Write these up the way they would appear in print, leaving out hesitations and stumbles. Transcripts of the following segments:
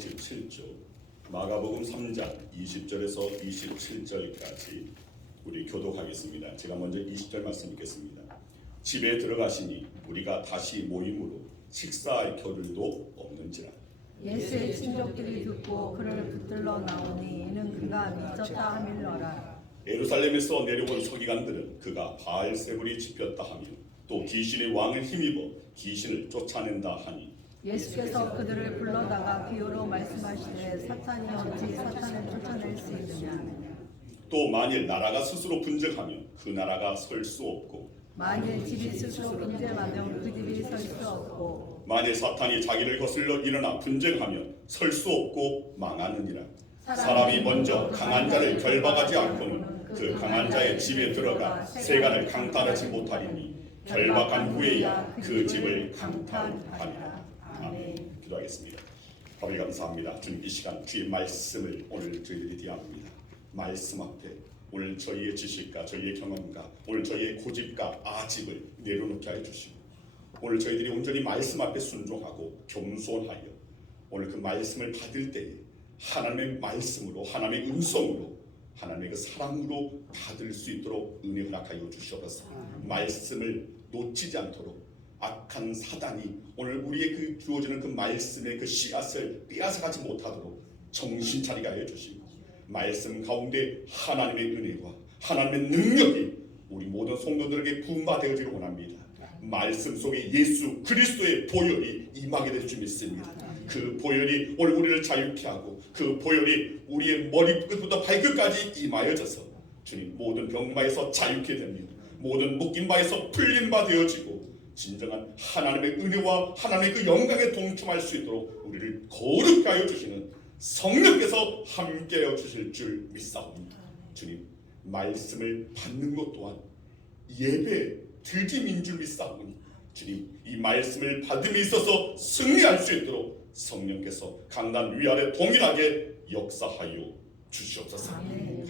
57조 마가복음 3장 20절에서 27절까지 우리 교독하겠습니다. 제가 먼저 20절 말씀 읽겠습니다. 집에 들어가시니 우리가 다시 모임으로 식사할 겨를도 없는지라. 예수의 친족들이 듣고 그를 붙들러 나오니 이는 그가 미쳤다 하밀러라. 예루살렘에서 내려온 서기관들은 그가 바알세불이 집혔다 하며 또 귀신의 왕을 힘입어 귀신을 쫓아낸다 하니 예수께서 그들을 불러다가 비유로 말씀하시되 사탄이 어찌 사탄을 쫓아낼 수 있느냐. 또 만일 나라가 스스로 분쟁하면 그 나라가 설 수 없고 만일 집이 스스로 분쟁하면 그 집이 설 수 없고 만일 사탄이 자기를 거슬러 일어나 분쟁하면 설 수 없고 망하느니라. 사람이 먼저 강한 자를 결박하지 않고는 그 강한 자의 집에 들어가 세간을 강탈하지 못하리니 결박한 후에야 그 집을 강탈하리라. 아멘. 기도하겠습니다. 아버지 감사합니다. 주님 이 시간 주의 말씀을 오늘 저희들이 대합니다. 말씀 앞에 오늘 저희의 지식과 저희의 경험과 오늘 저희의 고집과 아집을 내려놓게 해 주시고 오늘 저희들이 온전히 말씀 앞에 순종하고 겸손하여 오늘 그 말씀을 받을 때에 하나님의 말씀으로 하나님의 음성으로 하나님의 그 사랑으로 받을 수 있도록 은혜 허락하여 주시옵소서. 말씀을 놓치지 않도록 악한 사단이 오늘 우리의 그 주어지는 그 말씀의 그 씨앗을 빼앗아가지 못하도록 정신 차리게 하여 주시고 말씀 가운데 하나님의 은혜와 하나님의 능력이 우리 모든 성도들에게 부음받아지기를 원합니다. 말씀 속에 예수 그리스도의 보혈이 임하게 될 줄 믿습니다. 그 보혈이 오늘 우리를 자유케 하고 그 보혈이 우리의 머리끝부터 발끝까지 임하여져서 주님 모든 병마에서 자유케 됩니다. 모든 묶인 바에서 풀린 바 되어지고 진정한 하나님의 은혜와 하나님의 그 영광에 동참할 수 있도록 우리를 거룩하게 하여 주시는 성령께서 함께하여 주실 줄 믿사옵니다. 주님 말씀을 받는 것 또한 예배 드림인 줄 믿사오니 주님 이 말씀을 받음에 있어서 승리할 수 있도록 성령께서 강단 위아래 동일하게 역사하여 주시옵소서.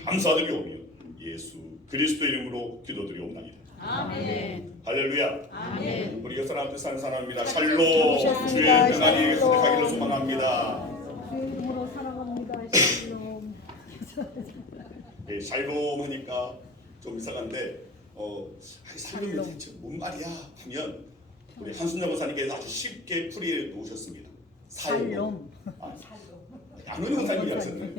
감사드리오며 예수 그리스도 이름으로 기도드리옵나이다. 아멘. 할렐루야. 아멘. 우리 사람들 산 사람입니다. 샬롬. 주의 평안이 가득하기를 소망합니다. 주의 이름으로 사랑합니다. 샬롬. 네, 샬롬 하니까 좀 이상한데 샬롬이 대체 뭔 말이야 하면 우리 한순자 목사님께서 아주 쉽게 풀이해 놓으셨습니다. 살롬. 안원희 목사님이 하셨네.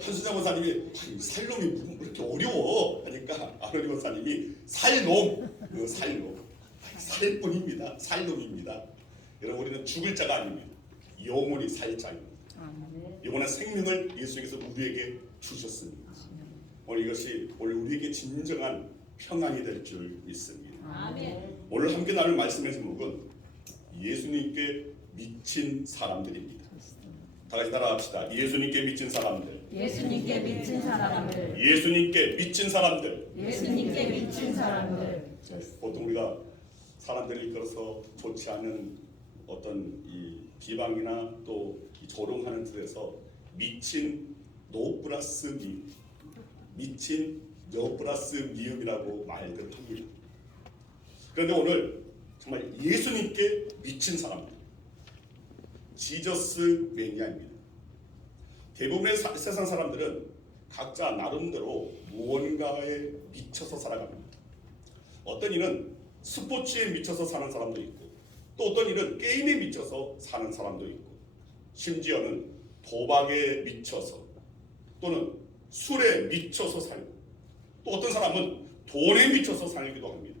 한순자 목사님이 살롬이 그렇게 어려워 하니까 안원희 목사님이 살롬, 살롬, 살뿐입니다. 살롬입니다. 여러분 우리는 죽을 자가 아닙니다. 영원히 살 자입니다. 영원한 생명을 예수님께서 우리에게 주셨습니다. 오늘 이것이 오늘 우리에게 진정한 평안이 될 줄 믿습니다. 아멘. 오늘 함께 나눌 말씀의 제목은 예수님께 미친 사람들입니다. 다 같이 따라합시다. 예수님께 미친 사람들. 예수님께 미친 사람들. 예수님께 미친 사람들. 예수님께 미친 사람들. 보통 우리가 사람들을 이끌어서 좋지 않은 어떤 이 비방이나 또 이 조롱하는 틀에서 미친 노 플러스 미, 미친 여 플러스 미음이라고 말들 합니다. 그런데 오늘 정말 예수님께 미친 사람들, 지저스 매니아입니다. 대부분의 세상 사람들은 각자 나름대로 무언가에 미쳐서 살아갑니다. 어떤 이는 스포츠에 미쳐서 사는 사람도 있고 또 어떤 이는 게임에 미쳐서 사는 사람도 있고 심지어는 도박에 미쳐서 또는 술에 미쳐서 살고 또 어떤 사람은 돈에 미쳐서 살기도 합니다.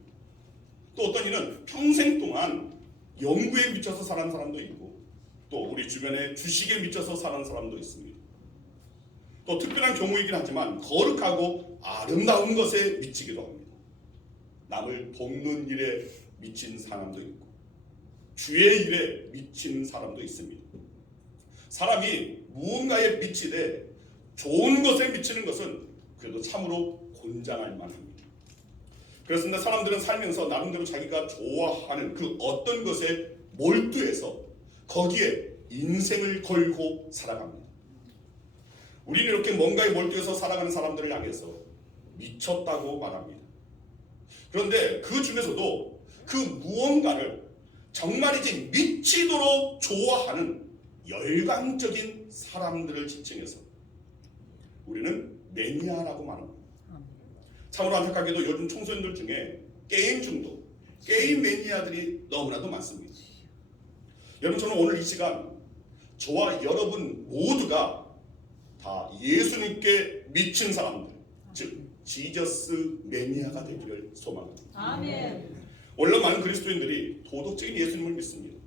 또 어떤 이는 평생 동안 연구에 미쳐서 사는 사람도 있고 또 우리 주변에 주식에 미쳐서 사는 사람도 있습니다. 또 특별한 경우이긴 하지만 거룩하고 아름다운 것에 미치기도 합니다. 남을 돕는 일에 미친 사람도 있고 주의 일에 미친 사람도 있습니다. 사람이 무언가에 미치되 좋은 것에 미치는 것은 그래도 참으로 권장할 만합니다. 그렇습니다. 사람들은 살면서 나름대로 자기가 좋아하는 그 어떤 것에 몰두해서 거기에 인생을 걸고 살아갑니다. 우리는 이렇게 뭔가에 몰두해서 살아가는 사람들을 향해서 미쳤다고 말합니다. 그런데 그 중에서도 그 무언가를 정말이지 미치도록 좋아하는 열광적인 사람들을 지칭해서 우리는 매니아라고 말합니다. 참으로 안타깝게도 요즘 청소년들 중에 게임 중독, 게임 매니아들이 너무나도 많습니다. 여러분, 저는 오늘 이 시간 저와 여러분 모두가 다 예수님께 미친 사람들, 즉 지저스 매니아가 되기를 소망합니다. 아멘. 오늘날 많은 그리스도인들이 도덕적인 예수님을 믿습니다.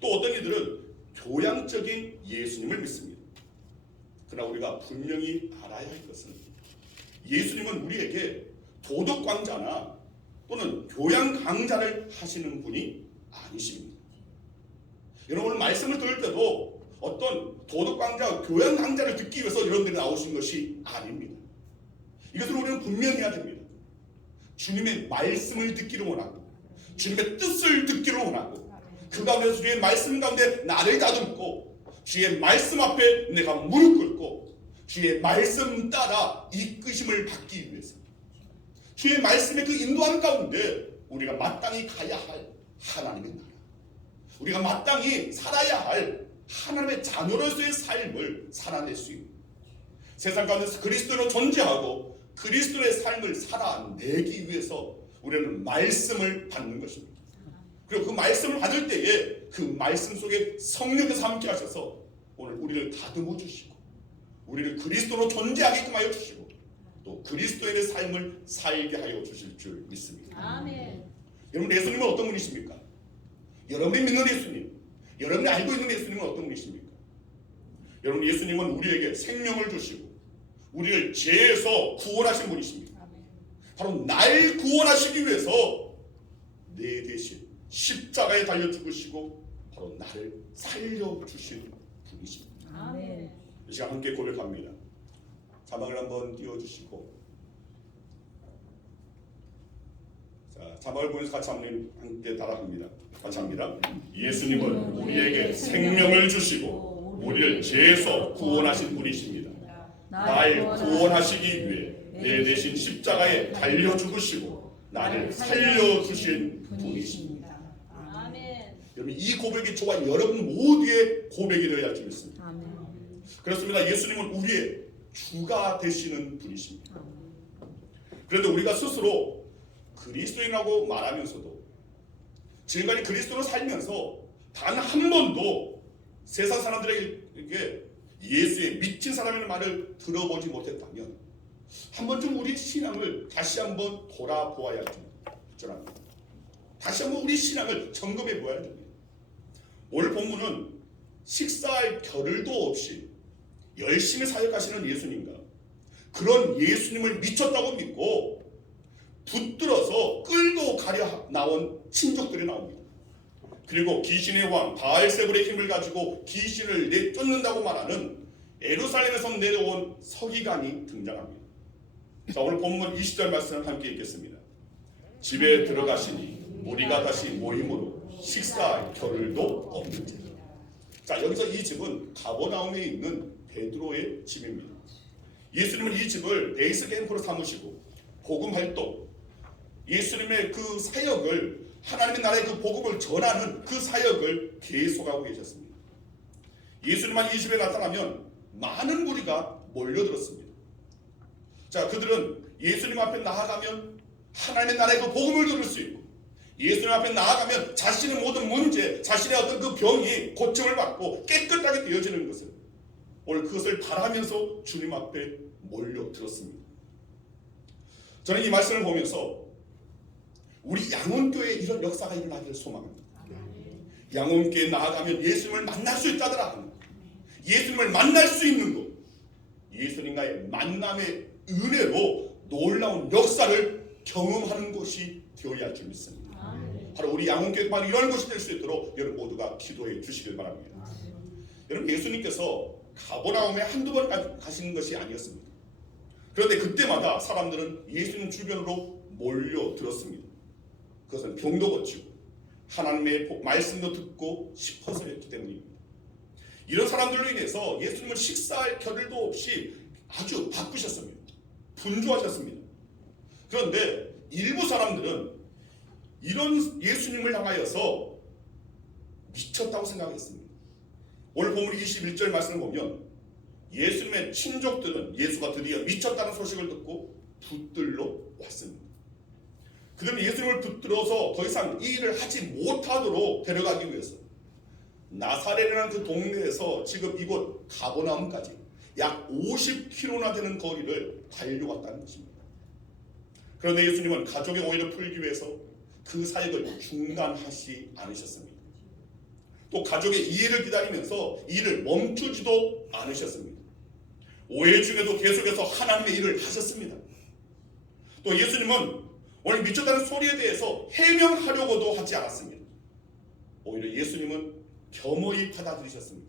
또 어떤 이들은 교양적인 예수님을 믿습니다. 그러나 우리가 분명히 알아야 할 것은 예수님은 우리에게 도덕 강자나 또는 교양 강자를 하시는 분이 아니십니다. 여러분, 오늘 말씀을 들을 때도 어떤 도덕 강자, 교양 강자를 듣기 위해서 여러분들이 나오신 것이 아닙니다. 이것을 우리는 분명히 해야 됩니다. 주님의 말씀을 듣기를 원하고 주님의 뜻을 듣기를 원하고 그 가운데서 주의 말씀 가운데 나를 다듬고 주의 말씀 앞에 내가 무릎 꿇고 주의 말씀 따라 이끄심을 받기 위해서 주의 말씀의 그 인도함 가운데 우리가 마땅히 가야 할 하나님의 나라, 우리가 마땅히 살아야 할 하나님의 자녀로서의 삶을 살아낼 수 있는, 세상 가운데서 그리스도로 존재하고 그리스도의 삶을 살아내기 위해서 우리는 말씀을 받는 것입니다. 그리고 그 말씀을 받을 때에 그 말씀 속에 성령께서 함께 하셔서 오늘 우리를 다듬어 주시고 우리를 그리스도로 존재하게끔 하여 주시고 또 그리스도인의 삶을 살게 하여 주실 줄 믿습니다. 아멘. 여러분, 예수님은 어떤 분이십니까? 여러분이 믿는 예수님, 여러분이 알고 있는 예수님은 어떤 분이십니까? 여러분, 예수님은 우리에게 생명을 주시고 우리를 죄에서 구원하신 분이십니다. 바로 날 구원하시기 위해서 내 대신 십자가에 달려 죽으시고 바로 나를 살려주신 분이십니다. 아멘. 이 시간 함께 고백합니다. 자막을 한번 띄워주시고, 자, 자막을 보면서 같이 함께 따라합니다. 같이 합니다. 예수님은 우리에게 생명을 주시고 우리를 죄에서 구원하신 분이십니다. 날 구원하시기 위해 내 대신 십자가에 달려 죽으시고 나를 살려주신 분이십니다. 아멘. 여러분, 이 고백이 저와 여러분 모두의 고백이 되어야 할 줄 믿습니다. 아멘. 그렇습니다. 예수님은 우리의 주가 되시는 분이십니다. 그런데 우리가 스스로 그리스도인이라고 말하면서도 지금까지 그리스도로 살면서 단 한 번도 세상 사람들에게 예수의 미친 사람이라는 말을 들어보지 못했다면 한 번쯤 우리 신앙을 다시 한번 돌아보아야 합니다. 다시 한번 우리 신앙을 점검해 보아야 됩니다. 오늘 본문은 식사할 겨를도 없이 열심히 사역하시는 예수님과 그런 예수님을 미쳤다고 믿고 붙들어서 끌고 가려 나온 친족들이 나옵니다. 그리고 귀신의 왕 바알세불의 힘을 가지고 귀신을 내쫓는다고 말하는 예루살렘에서 내려온 서기관이 등장합니다. 자, 오늘 본문 20절 말씀을 함께 읽겠습니다. 집에 들어가시니 우리가 다시 모임으로 식사할 겨를도 없는지. 자, 여기서 이 집은 가버나움에 있는 베드로의 집입니다. 예수님은 이 집을 베이스 캠프로 삼으시고 복음 활동, 예수님의 그 사역을, 하나님의 나라의 그 복음을 전하는 그 사역을 계속하고 계셨습니다. 예수님만 이 집에 나타나면 많은 무리가 몰려들었습니다. 자, 그들은 예수님 앞에 나아가면 하나님의 나라의 그 복음을 들을 수 있고, 예수님 앞에 나아가면 자신의 모든 문제, 자신의 어떤 그 병이 고침을 받고 깨끗하게 되어지는 것을, 오늘 그것을 바라면서 주님 앞에 몰려들었습니다. 저는 이 말씀을 보면서 우리 양원교회에 이런 역사가 일어나기를 소망합니다. 양원교회에 나아가면 예수님을 만날 수 있다더라. 예수님을 만날 수 있는 것, 예수님과의 만남의 은혜로 놀라운 역사를 경험하는 것이 되어야 할 줄 믿습니다. 바로 우리 양원교회가 이런 것이 될 수 있도록 여러분 모두가 기도해 주시길 바랍니다. 여러분, 예수님께서 가버나움에 한두 번 가시는 것이 아니었습니다. 그런데 그때마다 사람들은 예수님 주변으로 몰려들었습니다. 그것은 병도 고치고 하나님의 말씀도 듣고 싶어서였기 때문입니다. 이런 사람들로 인해서 예수님은 식사할 겨를도 없이 아주 바쁘셨습니다. 분주하셨습니다. 그런데 일부 사람들은 이런 예수님을 향하여서 미쳤다고 생각했습니다. 오늘 본문 21절 말씀을 보면 예수님의 친족들은 예수가 드디어 미쳤다는 소식을 듣고 붙들러 왔습니다. 그들은 예수님을 붙들어서 더 이상 이 일을 하지 못하도록 데려가기 위해서 나사렛이라는 그 동네에서 지금 이곳 가버나움까지 약 50km나 되는 거리를 달려왔다는 것입니다. 그런데 예수님은 가족의 오해를 풀기 위해서 그 사역을 중단하지 않으셨습니다. 또 가족의 이해를 기다리면서 일을 멈추지도 않으셨습니다. 오해 중에도 계속해서 하나님의 일을 하셨습니다. 또 예수님은 오늘 미쳤다는 소리에 대해서 해명하려고도 하지 않았습니다. 오히려 예수님은 겸허히 받아들이셨습니다.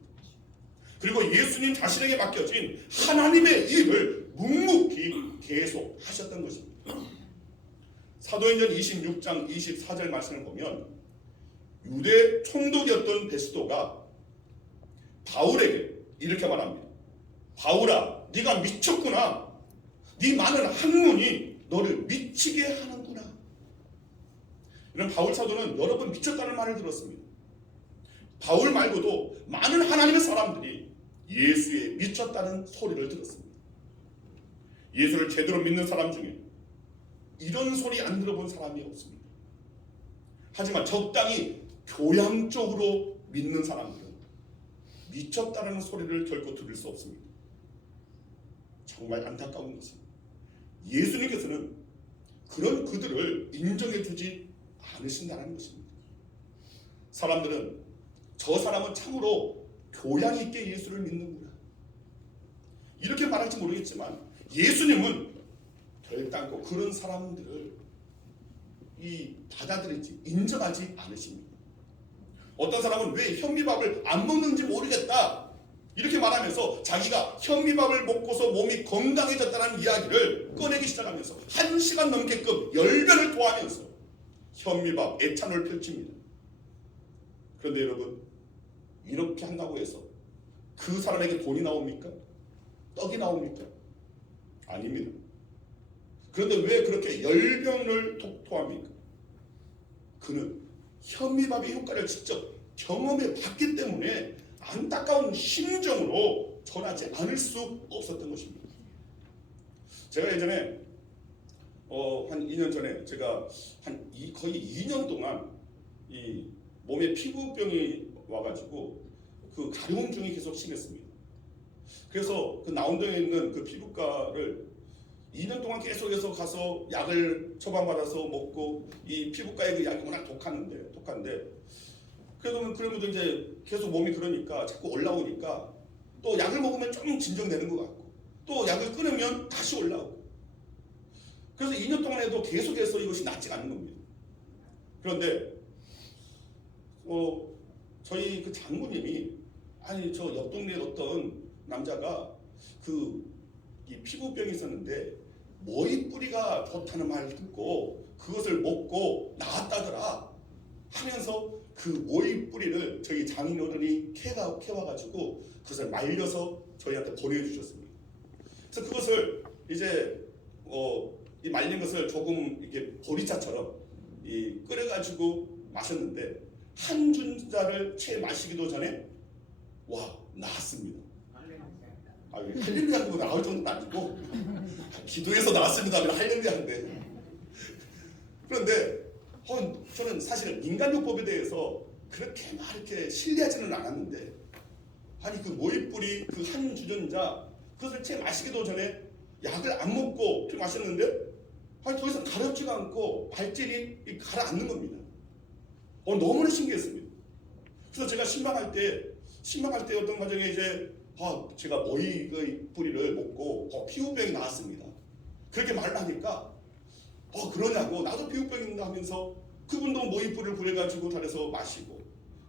그리고 예수님 자신에게 맡겨진 하나님의 일을 묵묵히 계속 하셨던 것입니다. 사도행전 26장 24절 말씀을 보면 유대 총독이었던 베스도가 바울에게 이렇게 말합니다. 바울아, 네가 미쳤구나. 네 많은 학문이 너를 미치게 하는구나. 이런 바울 사도는 여러 번 미쳤다는 말을 들었습니다. 바울 말고도 많은 하나님의 사람들이 예수에 미쳤다는 소리를 들었습니다. 예수를 제대로 믿는 사람 중에 이런 소리 안 들어본 사람이 없습니다. 하지만 적당히 교양적으로 믿는 사람들은 미쳤다는 소리를 결코 들을 수 없습니다. 정말 안타까운 것입니다. 예수님께서는 그런 그들을 인정해주지 않으신다는 것입니다. 사람들은 저 사람은 참으로 교양 있게 예수를 믿는구나 이렇게 말할지 모르겠지만 예수님은 결단코 그런 사람들을 받아들이지 인정하지 않으십니다. 어떤 사람은 왜 현미밥을 안 먹는지 모르겠다 이렇게 말하면서 자기가 현미밥을 먹고서 몸이 건강해졌다는 이야기를 꺼내기 시작하면서 1시간 넘게끔 열변을 토하면서 현미밥 애찬을 펼칩니다. 그런데 여러분, 이렇게 한다고 해서 그 사람에게 돈이 나옵니까? 떡이 나옵니까? 아닙니다. 그런데 왜 그렇게 열변을 토합니까? 그는 현미밥의 효과를 직접 경험해 봤기 때문에 안타까운 심정으로 전하지 않을 수 없었던 것입니다. 제가 예전에 한 2년 전에 제가 거의 2년 동안 이 몸에 피부병이 와가지고 그 가려움증이 계속 심했습니다. 그래서 그 나온동에 있는 그 피부과를 2년 동안 계속해서 가서 약을 처방받아서 먹고 이 피부과의 그 약이 워낙 독한데 그러면서 이제 계속 몸이 그러니까 자꾸 올라오니까 또 약을 먹으면 좀 진정되는 것 같고 또 약을 끊으면 다시 올라오고 그래서 2년 동안 해도 계속해서 이것이 낫지 않는 겁니다. 그런데 저희 그 장모님이 저 옆 동네에 어떤 남자가 이 피부병이 있었는데 모이 뿌리가 좋다는 말을 듣고 그것을 먹고 나았다더라 하면서 그 모이 뿌리를 저희 장인어른이 캐와가지고 그것을 말려서 저희한테 보내주셨습니다. 그래서 그것을 이제 이 말린 것을 조금 이렇게 보리차처럼 끓여가지고 마셨는데 한 준자를 채 마시기도 전에 나았습니다. 할렐루야하고 나올 정도는 아니고 기도해서 나왔습니다 하면 할렐루야인데 그런데 저는 사실은 인간요법에 대해서 그렇게 막 이렇게 신뢰하지는 않았는데 그 모이뿌리 그 한 주전자 그것을 채 마시기도 전에 약을 안 먹고 마셨는데 더 이상 가렵지가 않고 발질이 가라앉는 겁니다. 너무나 신기했습니다. 그래서 제가 신방할 때 어떤 과정에 이제 제가 모이 뿌리를 먹고 피부병이 나왔습니다. 그렇게 말을 하니까 그러냐고 나도 피부병 있는다 하면서 그분도 모이 뿌리를 구해가지고 달여서 마시고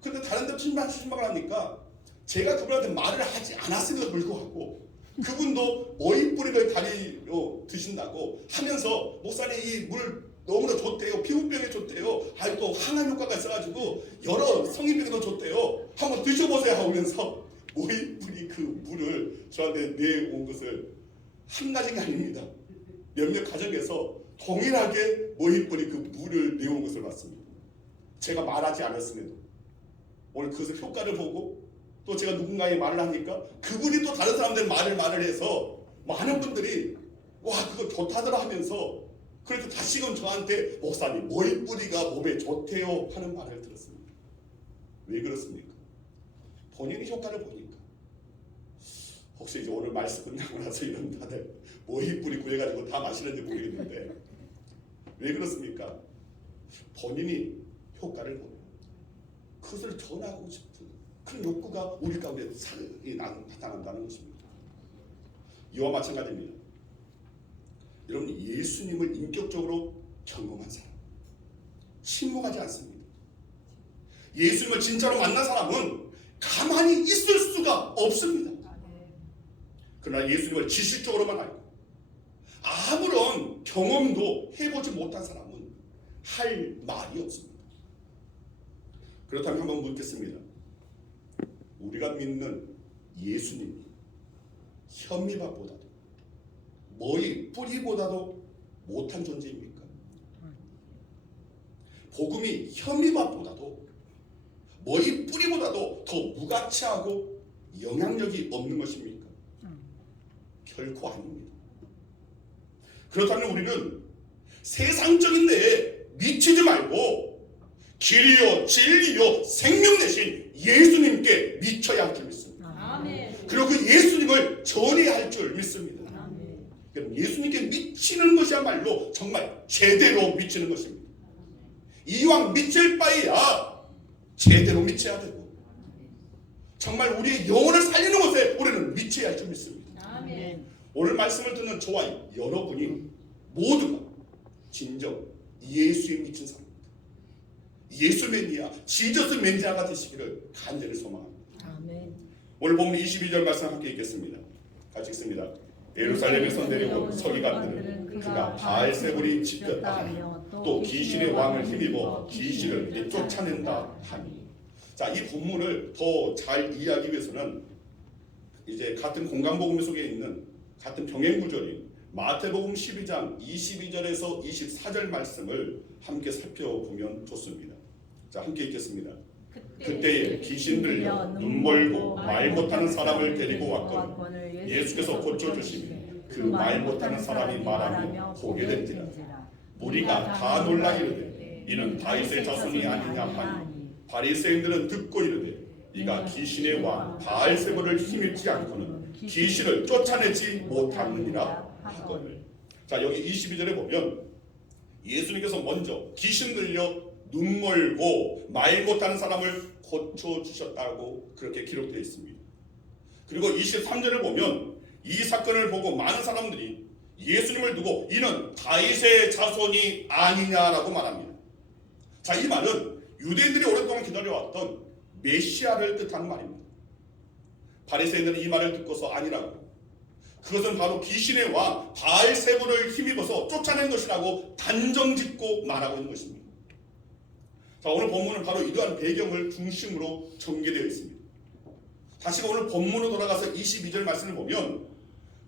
근데 다른 데 신방을 하니까 제가 그분한테 말을 하지 않았음에도 불구하고 그분도 모이 뿌리를 달여 드신다고 하면서 목사님 이 물 너무나 좋대요. 피부병에 좋대요. 또 항암 효과가 있어가지고 여러 성인병에도 좋대요. 한번 드셔보세요 하면서 모이 뿌리 그 물을 저한테 내온 것을 한 가지가 아닙니다. 몇몇 가정에서 동일하게 모이 뿌리 그 물을 내온 것을 봤습니다. 제가 말하지 않았음에도 오늘 그것의 효과를 보고 또 제가 누군가의 말을 하니까 그분이 또 다른 사람들 말을 해서 많은 분들이 와 그거 좋다더라 하면서 그래서 다시금 저한테 목사님 머리 뿌리가 몸에 좋대요 하는 말을 들었습니다. 왜 그렇습니까? 본인이 효과를 보니까. 혹시 이제 오늘 말씀 끝나고 나서 이런 다들 머리 뿌리 구해가지고 다 마시는지 모르겠는데 왜 그렇습니까? 본인이 효과를 보고 그것을 전하고 싶은 그런 욕구가 우리 가운데 나타난다는 것입니다. 이와 마찬가지입니다. 여러분 예수님을 인격적으로 경험한 사람 침묵하지 않습니다. 예수님을 진짜로 만난 사람은 가만히 있을 수가 없습니다. 그러나 예수님을 지식적으로만 알고 아무런 경험도 해보지 못한 사람은 할 말이 없습니다. 그렇다면 한번 묻겠습니다. 우리가 믿는 예수님이 현미밥보다도 머리 뿌리보다도 못한 존재입니까? 복음이 현미밥보다도 머리 뿌리보다도 더 무가치하고 영향력이 없는 것입니까? 결코 아닙니다. 그렇다면 우리는 세상적인 데에 미치지 말고 길이요 진리요 생명 되신 예수님께 미쳐야 할 줄 믿습니다. 아멘. 그리고 그 예수님을 전해야 할 줄 믿습니다. 그럼 예수님께 미치는 것이야말로 정말 제대로 미치는 것입니다. 이왕 미칠 바에야 제대로 미쳐야 되고 정말 우리의 영혼을 살리는 것에 우리는 미쳐야 할 줄 믿습니다. 아멘. 오늘 말씀을 듣는 저와 여러분이 모두가 진정 예수에 미친 사람입니다. 예수맨이야 지저스 맨자가 되시기를 간절히 소망합니다. 아멘. 오늘 보면 22절 말씀 함께 읽겠습니다. 같이 읽습니다. 예루살렘에서 내려온 서기관들은 그가 바알세불이 집혔다 하니 또 귀신의 왕을 힘입어 귀신을 쫓아낸다 하니. 자, 이 본문을 더 잘 이해하기 위해서는 이제 같은 공간복음 속에 있는 같은 병행 구절인 마태복음 12장 22절에서 24절 말씀을 함께 살펴보면 좋습니다. 자, 함께 읽겠습니다. 그때에 귀신 들려 눈 멀고 말 못하는 사람을 데리고 왔거늘 예수께서 고쳐주시니 그 말 못하는 사람이 말하며 보게 된지라. 무리가 다 놀라 이르되 이는 다윗의 자손이 아니냐 하니 바리새인들은 듣고 이르되 이가 귀신의 왕 바알세불을 힘입지 않고는 귀신을 쫓아내지 못하느니라 하거늘. 자, 여기 22절에 보면 예수님께서 먼저 귀신 들려 눈 멀고 말 못하는 사람을 고쳐주셨다고 그렇게 기록되어 있습니다. 그리고 23절을 보면 이 사건을 보고 많은 사람들이 예수님을 두고 이는 다윗의 자손이 아니냐라고 말합니다. 자, 이 말은 유대인들이 오랫동안 기다려왔던 메시아를 뜻하는 말입니다. 바리새인들은 이 말을 듣고서 아니라고 그것은 바로 귀신의 왕 바알세불을 힘입어서 쫓아낸 것이라고 단정짓고 말하고 있는 것입니다. 자, 오늘 본문은 바로 이러한 배경을 중심으로 전개되어 있습니다. 다시 오늘 본문으로 돌아가서 22절 말씀을 보면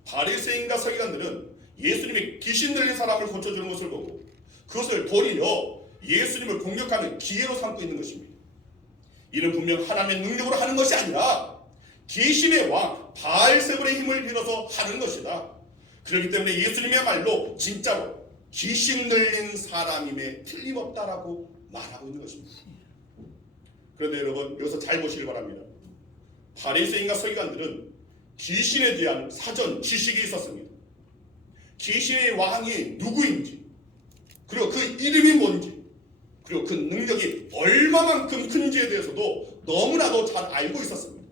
바리새인과 서기관들은 예수님이 귀신 들린 사람을 고쳐주는 것을 보고 그것을 도리어 예수님을 공격하는 기회로 삼고 있는 것입니다. 이는 분명 하나님의 능력으로 하는 것이 아니라 귀신의 왕 바알세불의 힘을 빌어서 하는 것이다. 그렇기 때문에 예수님이야말로 진짜로 귀신 들린 사람임에 틀림없다라고 말하고 있는 것입니다. 그런데 여러분 여기서 잘 보시길 바랍니다. 바리새인과 서기관들은 귀신에 대한 사전 지식이 있었습니다. 귀신의 왕이 누구인지 그리고 그 이름이 뭔지 그리고 그 능력이 얼마만큼 큰지에 대해서도 너무나도 잘 알고 있었습니다.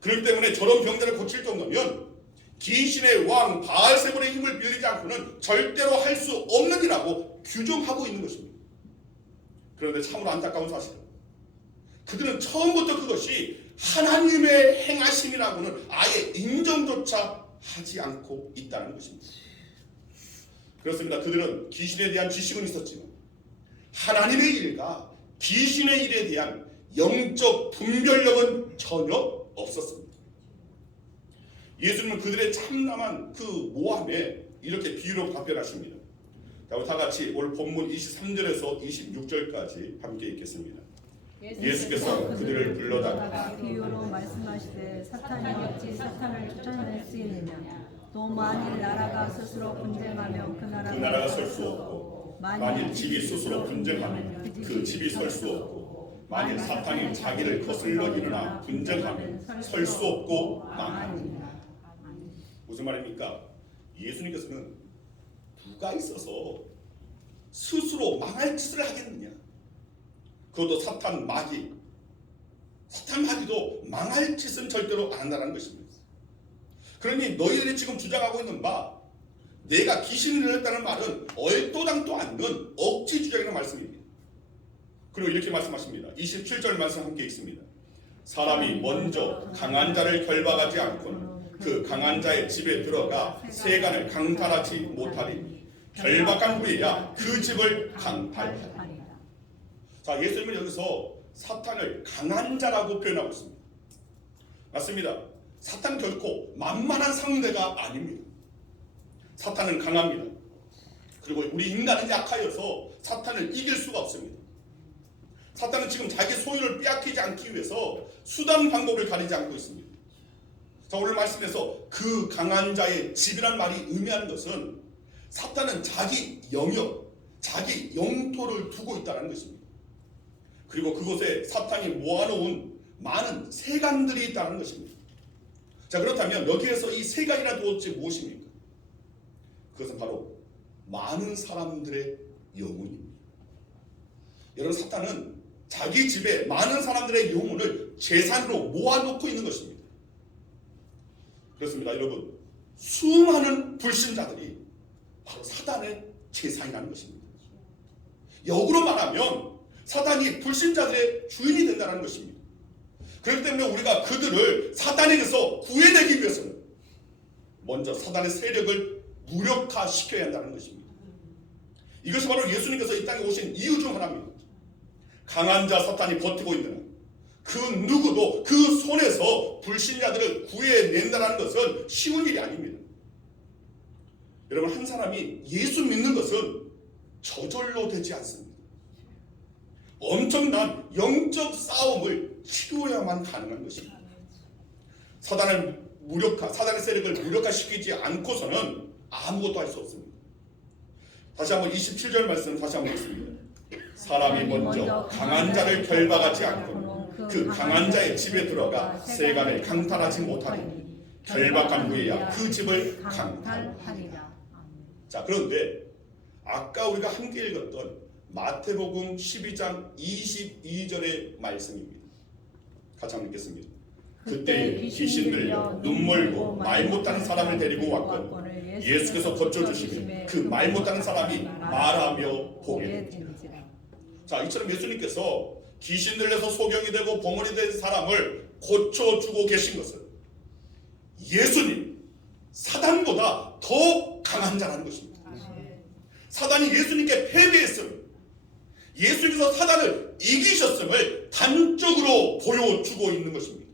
그렇기 때문에 저런 병자를 고칠 정도면 귀신의 왕 바알세불의 힘을 빌리지 않고는 절대로 할 수 없는 이라고 규정하고 있는 것입니다. 그런데 참으로 안타까운 사실은 그들은 처음부터 그것이 하나님의 행하심이라고는 아예 인정조차 하지 않고 있다는 것입니다. 그렇습니다. 그들은 귀신에 대한 지식은 있었지만 하나님의 일과 귀신의 일에 대한 영적 분별력은 전혀 없었습니다. 예수님은 그들의 참남한 그 모함에 이렇게 비유로 답변하십니다. 자, 우리 다 같이 오늘 본문 23절에서 26절까지 함께 읽겠습니다. 예수께서 그들을 불러다가 비유로 말씀하시되 사탄이 어찌 사탄을 쫓아낼 수 있느냐. 또 만일 나라가 스스로 분쟁하면 그 나라가 설 수 없고 만일 집이 스스로 분쟁하면 그 집이 설 수 없고 만일 사탄이 자기를 거슬러 일어나 분쟁하면 설 수 없고 망하니라. 무슨 말입니까? 예수님께서는 누가 있어서 스스로 망할 짓을 하겠느냐? 그것도 사탄 마귀도 망할 짓은 절대로 안 한다는 것입니다. 그러니 너희들이 지금 주장하고 있는 바 내가 귀신을 들렸다는 말은 얼토당토 않는 억지 주장이라는 말씀입니다. 그리고 이렇게 말씀하십니다. 27절 말씀 함께 있습니다. 사람이 먼저 강한 자를 결박하지 않고는 그 강한 자의 집에 들어가 세간을 강탈하지 못하리니 결박한 후에야 그 집을 강탈하리라. 자, 예수님은 여기서 사탄을 강한 자라고 표현하고 있습니다. 맞습니다. 사탄은 결코 만만한 상대가 아닙니다. 사탄은 강합니다. 그리고 우리 인간은 약하여서 사탄을 이길 수가 없습니다. 사탄은 지금 자기 소유를 빼앗기지 않기 위해서 수단 방법을 가리지 않고 있습니다. 자, 오늘 말씀에서 그 강한 자의 집이란 말이 의미하는 것은 사탄은 자기 영역, 자기 영토를 두고 있다는 것입니다. 그리고 그곳에 사탄이 모아놓은 많은 세간들이 있다는 것입니다. 자, 그렇다면 여기에서 이 세간이란 도대체 무엇입니까? 그것은 바로 많은 사람들의 영혼입니다. 여러분, 사탄은 자기 집에 많은 사람들의 영혼을 재산으로 모아놓고 있는 것입니다. 그렇습니다. 여러분, 수많은 불신자들이 바로 사단의 재산이라는 것입니다. 역으로 말하면 사단이 불신자들의 주인이 된다는 것입니다. 그렇기 때문에 우리가 그들을 사단에게서 구해내기 위해서는 먼저 사단의 세력을 무력화시켜야 한다는 것입니다. 이것이 바로 예수님께서 이 땅에 오신 이유 중 하나입니다. 강한 자 사탄이 버티고 있는 그 누구도 그 손에서 불신자들을 구해낸다는 것은 쉬운 일이 아닙니다. 여러분, 한 사람이 예수 믿는 것은 저절로 되지 않습니다. 엄청난 영적 싸움을 치루어야만 가능한 것입니다. 사단의 세력을 무력화시키지 않고서는 아무것도 할 수 없습니다. 다시 한번 27절 말씀 다시 한번 읽습니다. 사람이 먼저 강한 자를 결박하지 않고는 그 강한 자의 집에 들어가 세간을 강탈하지 못하니 결박한 후에야 그 집을 강탈하리라. 자, 그런데 아까 우리가 함께 읽었던 마태복음 12장 22절의 말씀입니다. 같이 한번 읽겠습니다. 그때 귀신 들려 눈 멀고 말 못하는 사람을 데리고 왔거늘 예수께서 고쳐주시며 그 말 못하는 사람이 말하며 보게 되니라. 자, 이처럼 예수님께서 귀신 들려서 소경이 되고 봉헌이 된 사람을 고쳐주고 계신 것은 예수님, 사단보다 더 강한 자라는 것입니다. 사단이 예수님께 패배했음을, 예수님께서 사단을 이기셨음을 단적으로 보여주고 있는 것입니다.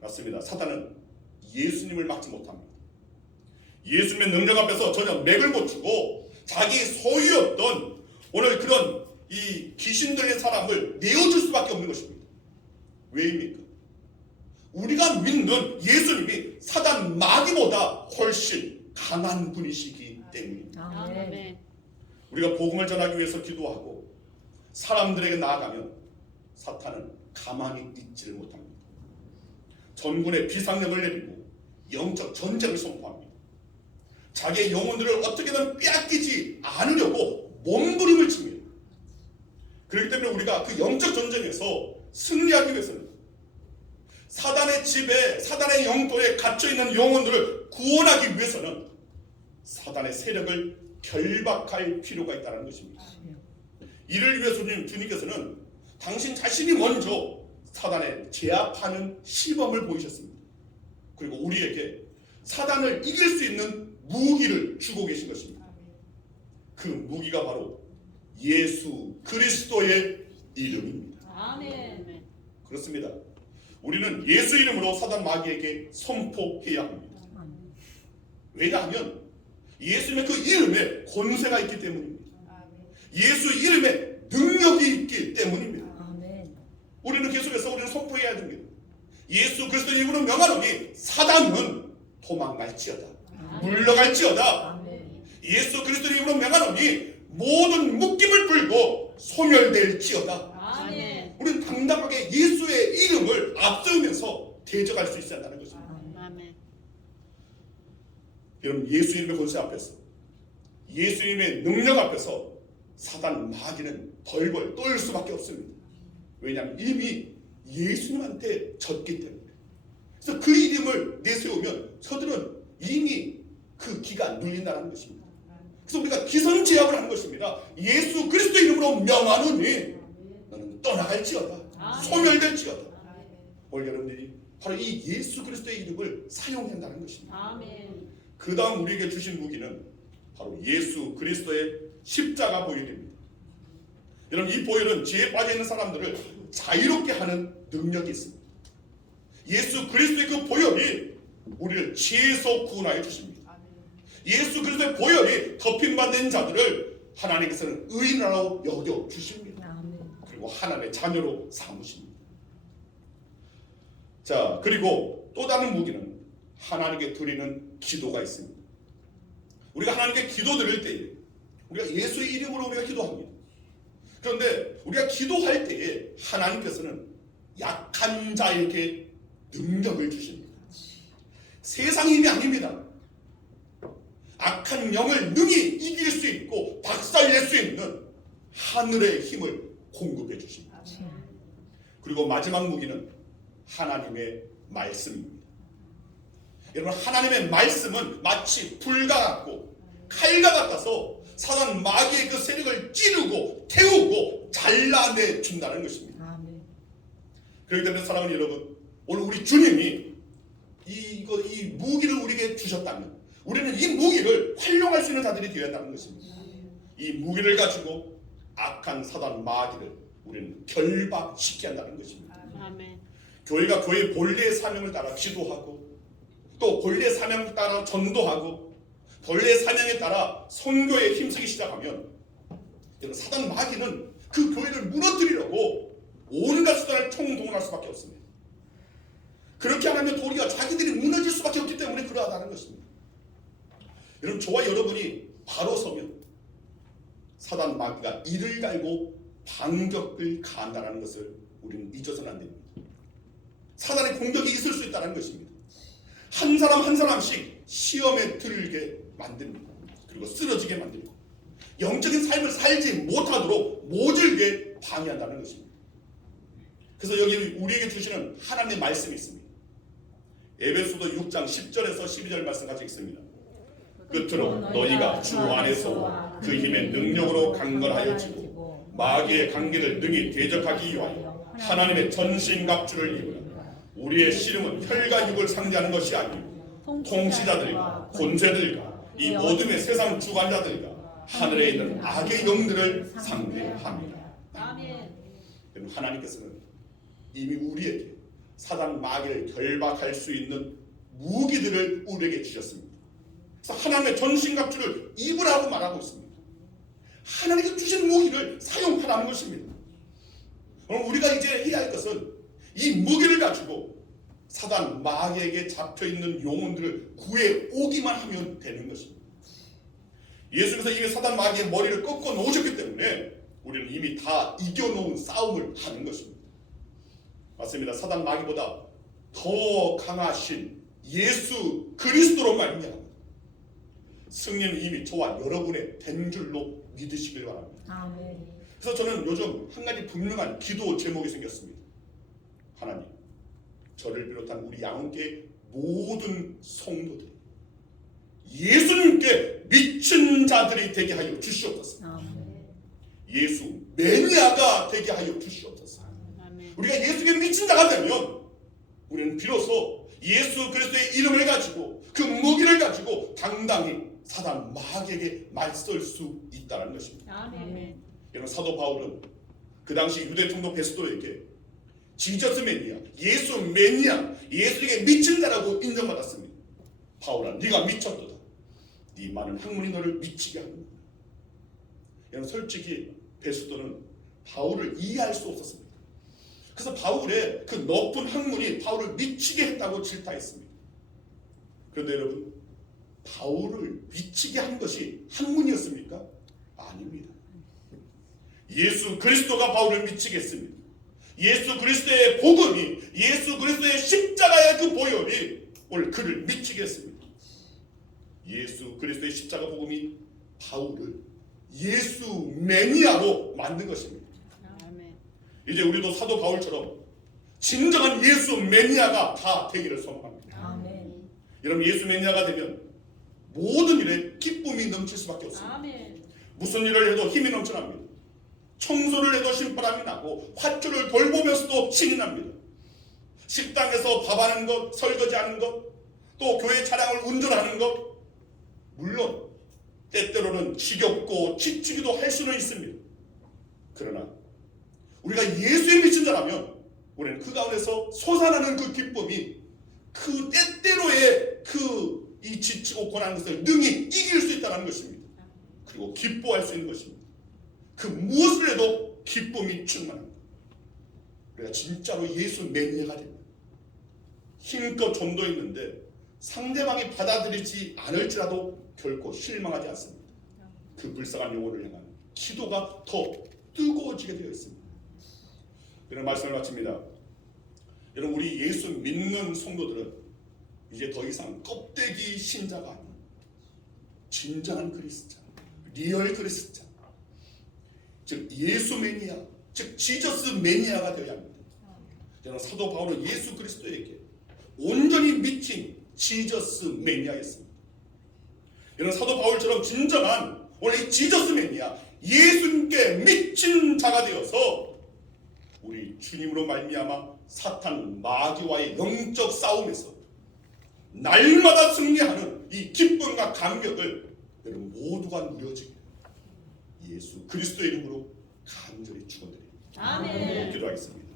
맞습니다. 사단은 예수님을 막지 못합니다. 예수님의 능력 앞에서 전혀 맥을 못 추고 자기 소유였던 오늘 그런 이 귀신 들린 사람을 내어줄 수밖에 없는 것입니다. 왜입니까? 우리가 믿는 예수님이 사단 마귀보다 훨씬 강한 분이시기 때문입니다. 아멘. 우리가 복음을 전하기 위해서 기도하고 사람들에게 나아가면 사탄은 가만히 있지를 못합니다. 전군의 비상령을 내리고 영적 전쟁을 선포합니다. 자기의 영혼들을 어떻게든 빼앗기지 않으려고 몸부림을 칩니다. 그렇기 때문에 우리가 그 영적 전쟁에서 승리하기 위해서는 사단의 집에, 사단의 영토에 갇혀있는 영혼들을 구원하기 위해서는 사단의 세력을 결박할 필요가 있다는 것입니다. 이를 위해서 주님께서는 당신 자신이 먼저 사단에 제압하는 시범을 보이셨습니다. 그리고 우리에게 사단을 이길 수 있는 무기를 주고 계신 것입니다. 그 무기가 바로 예수 그리스도의 이름입니다. 아멘. 그렇습니다. 우리는 예수 이름으로 사단 마귀에게 선포해야 합니다. 왜냐하면 예수님의 그 이름에 권세가 있기 때문입니다. 예수 이름에 능력이 있기 때문입니다. 우리는 계속해서 우리는 선포해야 됩니다. 예수 그리스도 이름으로 명하노니 사단은 도망갈지어다. 물러갈지어다. 아멘. 예수 그리스도 이름으로 명하노니 모든 묶임을 풀고 소멸될지어다. 아멘. 우리는 당당하게 예수의 이름을 앞세우면서 대적할 수 있어야 한다는 것입니다. 아멘. 여러분, 예수 이름의 권세 앞에서, 예수 이름의 능력 앞에서 사단 마귀는 벌벌 떨 수밖에 없습니다. 왜냐하면 이미 예수님한테 졌기 때문에. 그래서 그 이름을 내세우면 저들은 이미 그 기가 눌린다는 것입니다. 그래서 우리가 기선제압을 하는 것입니다. 예수 그리스도 이름으로 명하노니 너는 떠나갈지어다. 소멸될지어다. 오늘 여러분들이 바로 이 예수 그리스도의 이름을 사용한다는 것입니다. 아멘. 그 다음 우리에게 주신 무기는 바로 예수 그리스도의 십자가 보혈입니다. 여러분, 이 보혈은 죄에 빠져있는 사람들을 자유롭게 하는 능력이 있습니다. 예수 그리스도의 그 보혈이 우리를 죄에서 구원하여 주십니다. 예수 그리스도의 보혈이 덮임받는 자들을 하나님께서는 의인으로 여겨 주십니다. 아멘. 그리고 하나님의 자녀로 삼으십니다. 자, 그리고 또 다른 무기는 하나님께 드리는 기도가 있습니다. 우리가 하나님께 기도 드릴 때에 우리가 예수의 이름으로 우리가 기도합니다. 그런데 우리가 기도할 때에 하나님께서는 약한 자에게 능력을 주십니다. 세상 힘이 아닙니다. 악한 영을 능히 이길 수 있고 박살낼 수 있는 하늘의 힘을 공급해 주십니다. 그리고 마지막 무기는 하나님의 말씀입니다. 여러분, 하나님의 말씀은 마치 불과 같고 칼과 같아서 사단 마귀의 그 세력을 찌르고 태우고 잘라내 준다는 것입니다. 아멘. 그렇기 때문에 사랑하는 여러분, 오늘 우리 주님이 이 무기를 우리에게 주셨다면 우리는 이 무기를 활용할 수 있는 자들이 되어야 한다는 것입니다. 이 무기를 가지고 악한 사단 마귀를 우리는 결박시켜야 한다는 것입니다. 아멘. 교회가 교회의 본래의 사명을 따라 기도하고 또 본래의 사명을 따라 전도하고 본래의 사명에 따라 선교에 힘쓰기 시작하면 사단 마귀는 그 교회를 무너뜨리려고 온갖 수단을 총동원할 수밖에 없습니다. 그렇게 안 하면 도리어 자기들이 무너질 수밖에 없기 때문에 그러하다는 것입니다. 여러분, 저와 여러분이 바로 서면 사단 마귀가 이를 갈고 반격을 가한다는 것을 우리는 잊어서는 안 됩니다. 사단의 공격이 있을 수 있다는 것입니다. 한 사람 한 사람씩 시험에 들게 만듭니다. 그리고 쓰러지게 만들고 영적인 삶을 살지 못하도록 모질게 방해한다는 것입니다. 그래서 여기 우리에게 주시는 하나님의 말씀이 있습니다. 에베소서 6장 10절에서 12절 말씀 같이 읽습니다. 끝으로 너희가 주 안에서 그 힘의 능력으로 강건하여지고 마귀의 관계를 능히 대적하기 위하여 하나님의 전신갑주를 입으라. 우리의 씨름은 혈과 육을 상대하는 것이 아니고 통치자들과 권세들과 이 어둠의 세상 주관자들과 하늘에 있는 악의 영들을 상대합니다. 아멘. 하나님께서는 이미 우리에게 사단 마귀를 결박할 수 있는 무기들을 우리에게 주셨습니다. 그래서 하나님의 전신갑주를 입으라고 말하고 있습니다. 하나님께 주신 무기를 사용하라는 것입니다. 그럼 우리가 이제 해야 할 것은 이 무기를 가지고 사단 마귀에게 잡혀있는 영혼들을 구해 오기만 하면 되는 것입니다. 예수께서 이미 사단 마귀의 머리를 꺾어 놓으셨기 때문에 우리는 이미 다 이겨놓은 싸움을 하는 것입니다. 맞습니다. 사단 마귀보다 더 강하신 예수 그리스도로 말미암아 승리는 이미 저와 여러분의 된 줄로 믿으시길 바랍니다. 아멘. 그래서 저는 요즘 한 가지 분명한 기도 제목이 생겼습니다. 하나님, 저를 비롯한 우리 양원교회 모든 성도들이 예수님께 미친 자들이 되게 하여 주시옵소서. 아멘. 예수 매니아가 되게 하여 주시옵소서. 아멘. 우리가 예수께 미친 자가 되면 우리는 비로소 예수 그리스도의 이름을 가지고 그 무기를 가지고 당당히 사단 마귀에게 맞설 수 있다는 것입니다. 아멘. 여러분, 사도 바울은 그 당시 유대 총독 베스도에게 지저스 매니아, 예수 매니아, 예수에게 미친 자라고 인정받았습니다. 바울아, 네가 미쳤도다. 네 많은 학문이 너를 미치게 하는구나. 여러분, 솔직히 베스도는 바울을 이해할 수 없었습니다. 그래서 바울의 그 높은 학문이 바울을 미치게 했다고 질타했습니다. 그런데 여러분, 바울을 미치게 한 것이 학문이었습니까? 아닙니다. 예수 그리스도가 바울을 미치게 했습니다. 예수 그리스도의 복음이, 예수 그리스도의 십자가의 그 보혈이 오늘 그를 미치게 했습니다. 예수 그리스도의 십자가 복음이 바울을 예수 매니아로 만든 것입니다. 아멘. 이제 우리도 사도 바울처럼 진정한 예수 매니아가 다 되기를 소망합니다. 아멘. 여러분, 예수 매니아가 되면 모든 일에 기쁨이 넘칠 수밖에 없습니다. 아멘. 무슨 일을 해도 힘이 넘쳐납니다. 청소를 해도 신바람이 나고 화투를 돌보면서도 신이 납니다. 식당에서 밥하는 것, 설거지하는 것, 또 교회 차량을 운전하는 것, 물론 때때로는 지겹고 지치기도 할 수는 있습니다. 그러나 우리가 예수에 미친 자라면 우리는 그 가운데서 솟아나는 그 기쁨이 그 때때로의 그 이 지치고 고난한 것을 능히 이길 수 있다는 것입니다. 그리고 기뻐할 수 있는 것입니다. 그 무엇을 해도 기쁨이 충만합니다. 우리가 진짜로 예수 매니아가 됩니다. 힘껏 전도했는데 상대방이 받아들이지 않을지라도 결코 실망하지 않습니다. 그 불쌍한 영혼을 향한 기도가 더 뜨거워지게 되어 있습니다. 이런 말씀을 마칩니다. 여러분, 우리 예수 믿는 성도들은 이제 더 이상 껍데기 신자가 아닌 진정한 그리스도자, 리얼 그리스도자, 즉 예수 매니아, 즉 지저스 매니아가 되어야 합니다. 여러분, 사도 바울은 예수 그리스도에게 온전히 미친 지저스 매니아였습니다. 여러분, 사도 바울처럼 진정한 원래 지저스 매니아, 예수님께 미친 자가 되어서 우리 주님으로 말미암아 사탄 마귀와의 영적 싸움에서 날마다 승리하는 이 기쁨과 감격을 여러분 모두가 누려지게 예수 그리스도의 이름으로 간절히 축원드립니다. 아멘. 기도하겠습니다.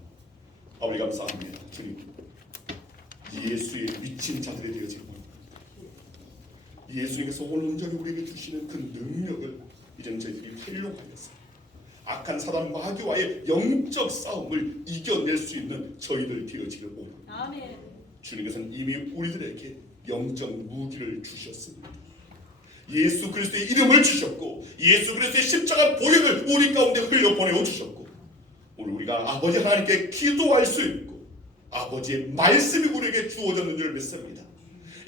아버지, 감사합니다. 주님, 예수의 미친 자들이 되어지고 예수님께서 온전히 우리에게 주시는 그 능력을 이제는 저희들이 활용하여서 악한 사단 마귀와의 영적 싸움을 이겨낼 수 있는 저희들 되어지길 원합니다. 아멘. 주님께서는 이미 우리들에게 영적 무기를 주셨습니다. 예수 그리스도의 이름을 주셨고 예수 그리스도의 십자가 보혈을 우리 가운데 흘려보내어 주셨고 오늘 우리가 아버지 하나님께 기도할 수 있고 아버지의 말씀이 우리에게 주어졌는 줄 믿습니다.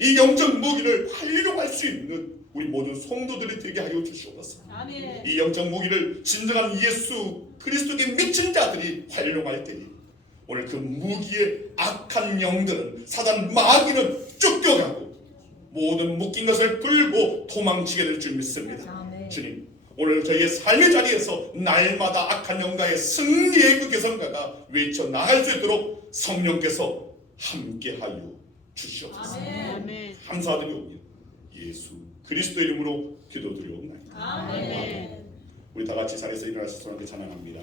이 영적 무기를 활용할 수 있는 우리 모든 성도들이 되게 하여 주시옵소서. 아멘. 이 영적 무기를 진정한 예수 그리스도께 미친 자들이 활용할 때에 오늘 그 무기의 악한 영들은 사단 마귀는 쫓겨가고 모든 묶인 것을 풀고 도망치게 될 줄 믿습니다. 아멘. 주님, 오늘 저희의 삶의 자리에서 날마다 악한 영과의 승리의 그 개성가가 외쳐 나갈 수 있도록 성령께서 함께하여 주시옵소서. 아멘. 감사드리오며 예수 그리스도 이름으로 기도드리옵나이다. 아멘. 우리 다 같이 자리에서 일어나셔서 하나님께 찬양합니다.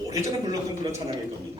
오래전에 불렀던 그런 찬양일 겁니다.